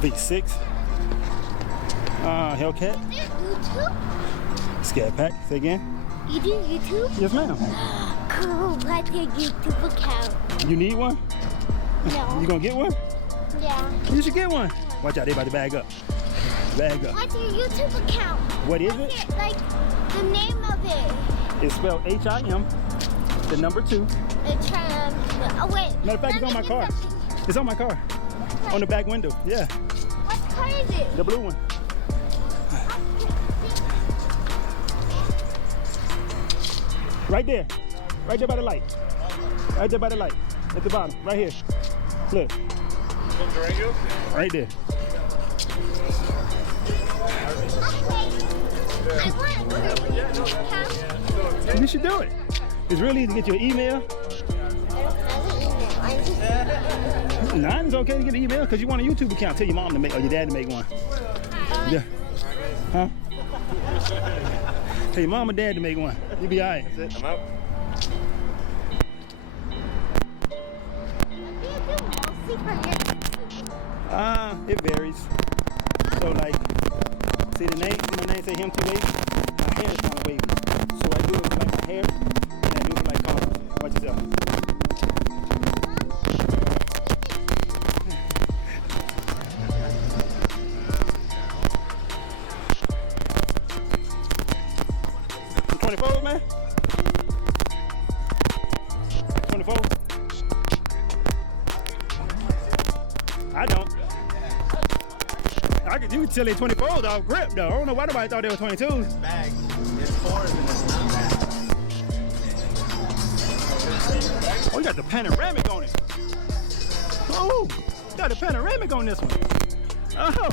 V6. Hellcat. YouTube? Scat Pack. Say again. You do YouTube? Yes, ma'am. Cool. What's your YouTube account? You need one? No. You gonna get one? Yeah. You should get one. Watch out, they about to bag up. Bag up. What's your YouTube account? What is it? Like the name of it. It's spelled H-I-M, the number 2. Oh wait. Matter of fact, it's on my car. It's on my car. On the back window. Yeah. What car is it? The blue one. Right there. Right there by the light. Right there by the light. At the bottom. Right here. Look. Right there. I want to order a YouTube account. You should do it. It's really easy to get your email. I don't have an email. Nine is okay to get an email because you want a YouTube account. Tell your mom to make or your dad to make one. Yeah. Huh? Tell your mom or dad to make one. You'll be alright. That's it. I'm out. It varies. So like, see the name? See my name say him too wavy? My hair is kind of wavy. So I do it for like my hair, and I do it for like colors. Watch yourself. You 24, man? 24? I don't. You can tell they 24s off grip though. I don't know why nobody thought they were 22s. This bag is 4s and it's not bad. Oh, you got the panoramic on it. Oh, you got the panoramic on this one. Oh.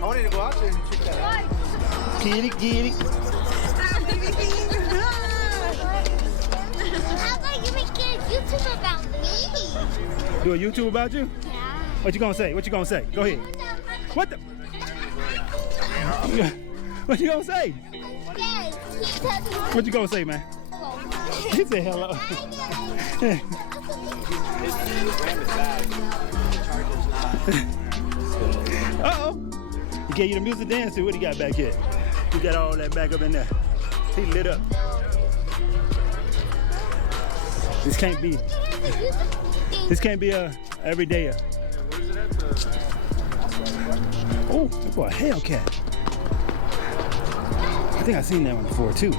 I wanted to go out there and check that out. Get it, get it. How about you make a YouTube about me? Do a YouTube about you? Yeah. What you gonna say? What you gonna say? Go ahead. What the? What you gonna say? What you gonna say, man? He said hello. Uh-oh. He gave you the music dance to. What he got back here? He got all that back up in there. He lit up. This can't be. This can't be a everyday. Oh, look for a Hellcat. I think I've seen that one before too.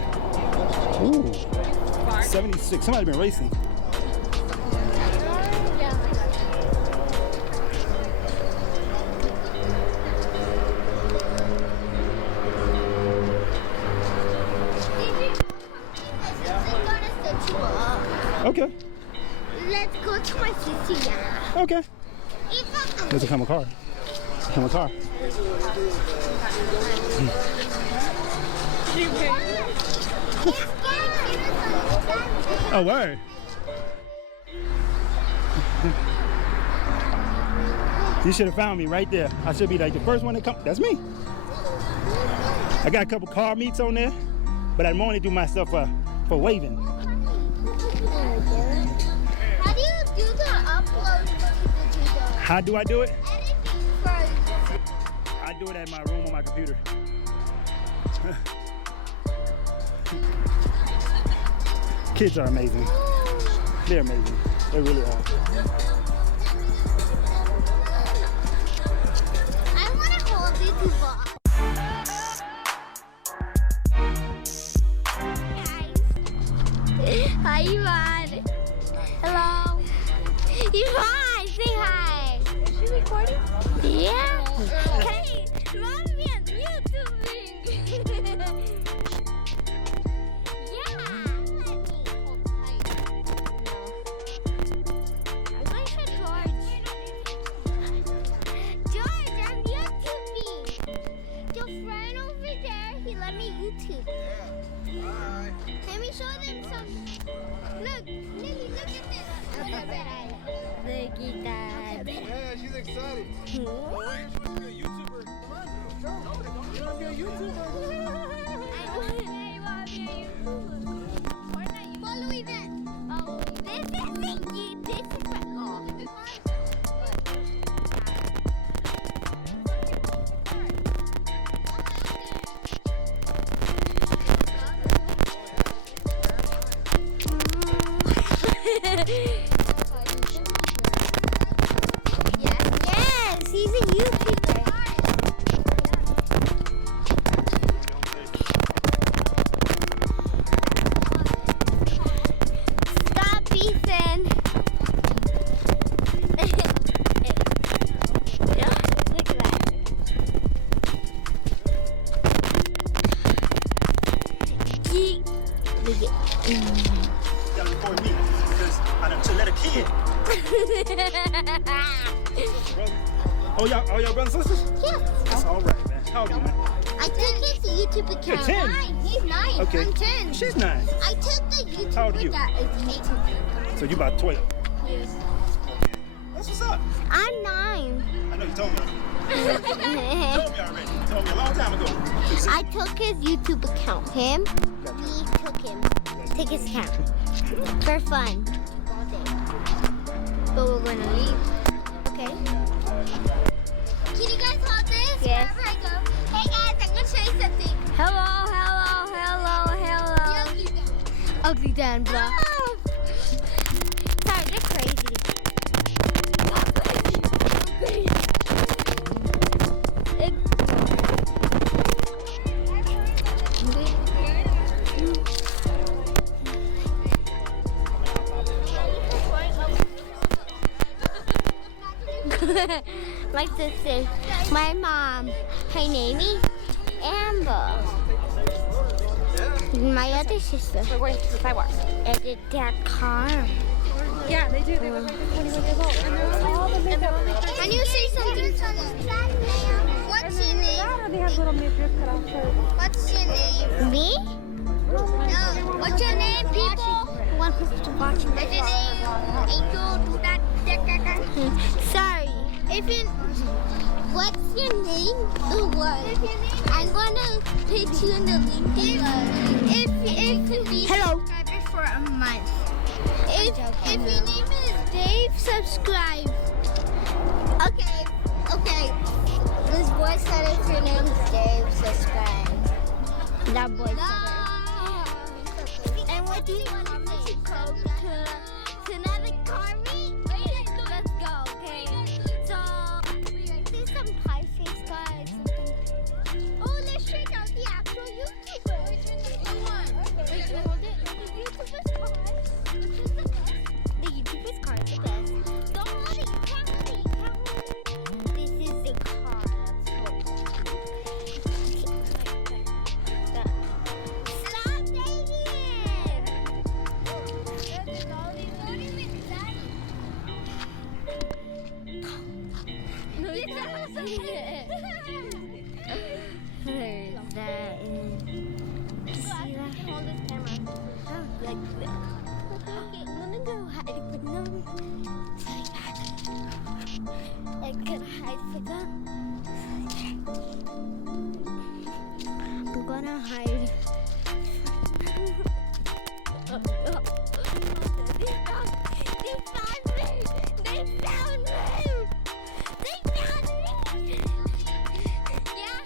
Ooh, 76. Somebody been racing. Okay. Let's go to my city now. Okay. Let's come a car. Come a car. Oh, word. You should have found me right there. I should be like the first one to come. That's me. I got a couple car meets on there, but I'm only do myself for waving. How do you do the upload to the video? How do I do it? Editing first. I do it at my room on my computer. Kids are amazing. They're amazing. They really are. I want to hold this ball. Hi, Yvonne. Hello. Yvonne, say hi. Is she recording? Yeah. Hey, mommy on YouTubing. Yeah. Let me hold tight. I'm going to George. George, I'm YouTubing. Your friend over there, he let me YouTube. Alright. Let me show them some. Look, Lily, look at this. Look at that. Look at that. Yeah, she's excited. Hmm? Oh, wait, you want to be a YouTuber? Come on, show. You want to be a YouTuber? I Follow event. Oh, this is you. This is what. Oh. Yes, he's a YouTuber. Stop, Ethan. Look at that. Look at. You gotta record me because I done to let a kid. Oh, y'all brothers and sisters? Yes. That's all right, man. How old are you, man? I took his YouTube account. You're 10. 9. He's 9. Okay. I'm 10. She's 9. I took the YouTube How old are you? that is YouTube. So you about 12. Yes. That's what's up. I'm 9. I know you told me. You told me already. You told me a long time ago. I took his YouTube account. Him? We took him. Took his account. For fun. But we're gonna leave. Okay. Can you guys hold this? Yes. Wherever I go. Hey guys, I'm gonna show you something. Hello. Ugly Dan, bro. Oh. Sorry, they're crazy. My sister, my mom, her name is Amber. My other sister. We're going to the sidewalks. Edit that car. Yeah, they do. They look like they're 21 years old. And they're all the makeup. Can you say something? What's your name? They have little midriff cut off. What's your name? Me? No. What's your name, people? One who's watching. What's your name? Angel, do that. Sorry. If you. What's your name? The what? I'm gonna put you in the link below. If you be subscriber for a month. If your name is Dave, subscribe. Okay. This boy said if your name is Dave, subscribe. That boy And what do you want to go to another car meet? Let's go, okay? So, see some pie face guys. Oh, let's check out the actual YouTuber. Which one? Wait, you hold it. The YouTuber's car is the best. Don't hold it. You can't hold it. This is the car. Stop, David! There's that. Hold this camera. Like that. Okay, I'm gonna go hide for them. I'm gonna hide for them. I'm gonna hide. They found me! They found me! They found me! Yeah?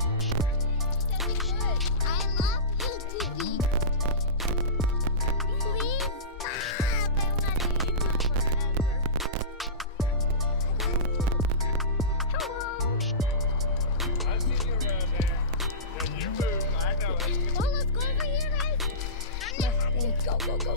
I love you, TV. Please stop! I want to use it forever. Hello! I've seen you around there. Yeah, you move. I know it. Well, let's go over here, guys. Go.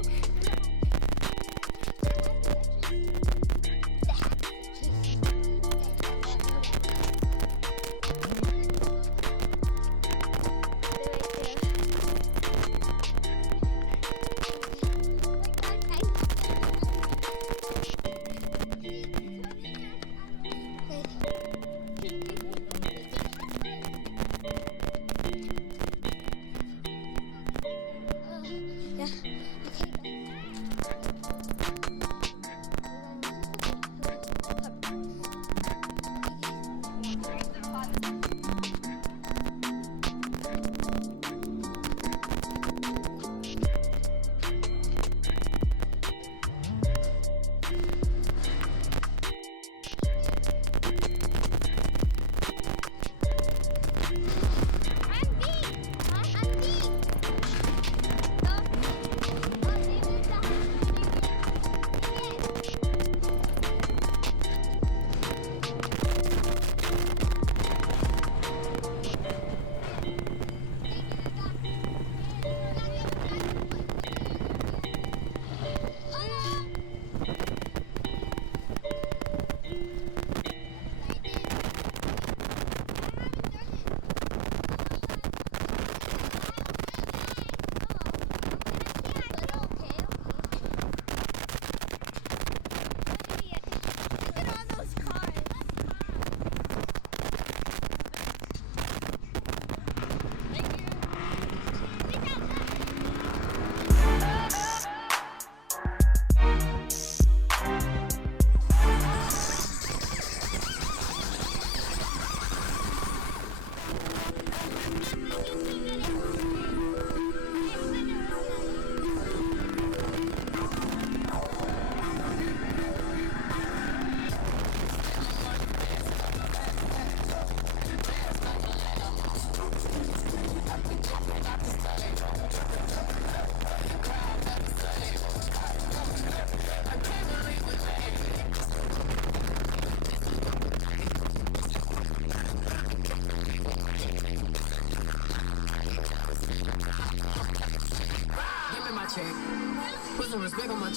I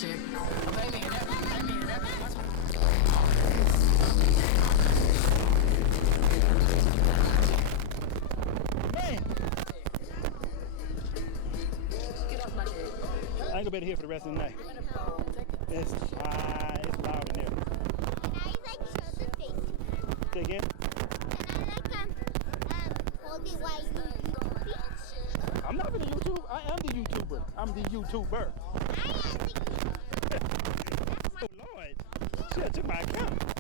ain't gonna be able to hear for the rest of the night. It's loud in there. Can I like show the face? Say again? Can I like hold it while you speak? I'm not gonna YouTube. I am the YouTuber. I'm the YouTuber. I am the Oh Lord. Shit, took my account.